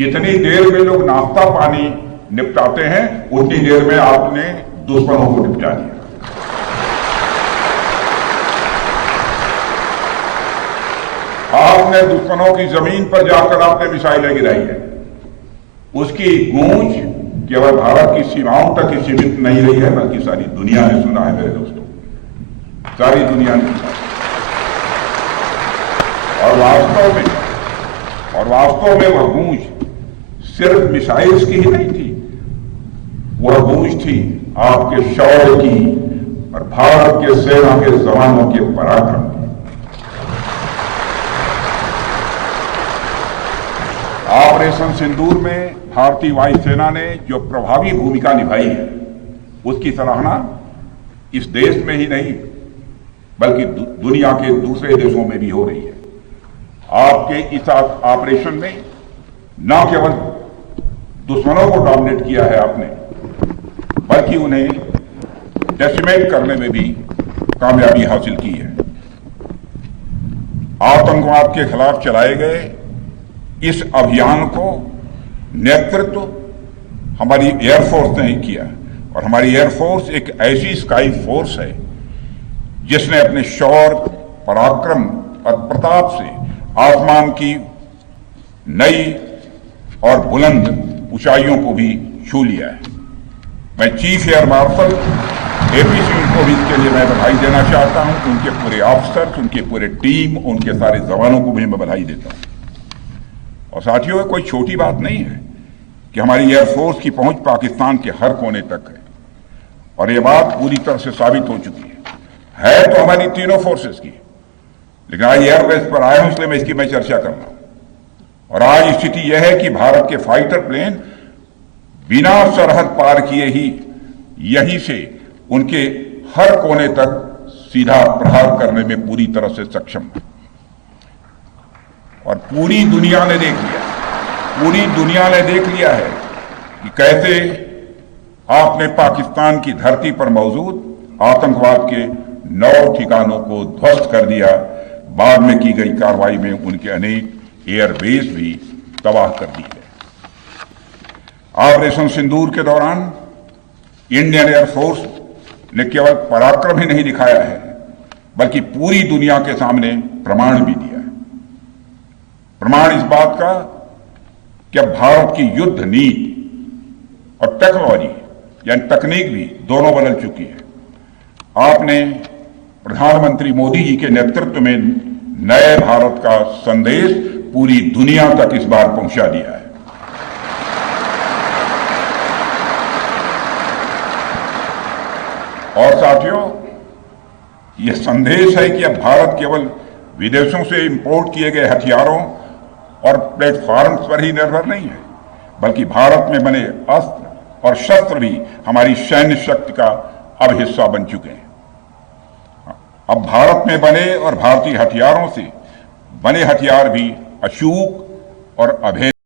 जितनी देर में लोग नाश्ता पानी निपटाते हैं उतनी देर में आपने दुश्मनों को निपटा दिया। आपने दुश्मनों की जमीन पर जाकर आपने मिसाइलें गिराई है। उसकी गूंज केवल भारत की सीमाओं तक ही सीमित नहीं रही है, बल्कि सारी दुनिया ने सुना है मेरे दोस्तों, सारी दुनिया ने सुना। और वास्तव में वह गूंज सिर्फ मिसाइल्स की ही नहीं थी, वह गूंज थी आपके शौर्य की और भारत के सेना के जवानों के पराक्रम की। ऑपरेशन सिंदूर में भारतीय वायुसेना ने जो प्रभावी भूमिका निभाई है, उसकी सराहना इस देश में ही नहीं बल्कि दुनिया के दूसरे देशों में भी हो रही है। आपके इस ऑपरेशन में न केवल दुश्मनों को डोमिनेट किया है आपने, बल्कि उन्हें डेसिमेट करने में भी कामयाबी हासिल की है। आतंकवाद के खिलाफ चलाए गए इस अभियान को नेतृत्व हमारी एयरफोर्स ने ही किया, और हमारी एयरफोर्स एक ऐसी स्काई फोर्स है जिसने अपने शौर्य, पराक्रम और प्रताप से आसमान की नई और बुलंद ऊंचाइयों को भी छू लिया है। मैं chief air marshal AP Singh को भी इसके लिए मैं बधाई देना चाहता हूं। उनके पूरे ऑफिसर्स, उनके पूरे टीम, उनके सारे जवानों को भी मैं बधाई देता हूं। और साथियों, कोई छोटी बात नहीं है कि हमारी एयरफोर्स की पहुंच पाकिस्तान के हर कोने तक है, और यह बात पूरी तरह से साबित हो चुकी है तो हमारी तीनों फोर्सेस की, लेकिन आज एयरबेस पर आया हूं इसलिए मैं इसकी चर्चा कर रहा हूं। और आज स्थिति यह है कि भारत के फाइटर प्लेन बिना सरहद पार किए ही यहीं से उनके हर कोने तक सीधा प्रहार करने में पूरी तरह से सक्षम है। और पूरी दुनिया ने देख लिया है कि कैसे आपने पाकिस्तान की धरती पर मौजूद आतंकवाद के 9 ठिकानों को ध्वस्त कर दिया। बाद में की गई कार्रवाई में उनके अनेक एयरबेस भी तबाह कर दिए गए। ऑपरेशन सिंदूर के दौरान इंडियन एयरफोर्स ने केवल पराक्रम ही नहीं दिखाया है, बल्कि पूरी दुनिया के सामने प्रमाण भी दिया है। प्रमाण इस बात का कि अब भारत की युद्ध नीति और टेक्नोलॉजी यानी तकनीक भी दोनों बदल चुकी है। आपने प्रधानमंत्री मोदी जी के नेतृत्व में नए भारत का संदेश पूरी दुनिया तक इस बार पहुंचा दिया है। और साथियों, यह संदेश है कि अब भारत केवल विदेशों से इंपोर्ट किए गए हथियारों और प्लेटफॉर्म्स पर ही निर्भर नहीं है, बल्कि भारत में बने अस्त्र और शस्त्र भी हमारी सैन्य शक्ति का अब हिस्सा बन चुके हैं। अब भारत में बने और भारतीय हथियारों से बने हथियार भी अचूक और अभेद्य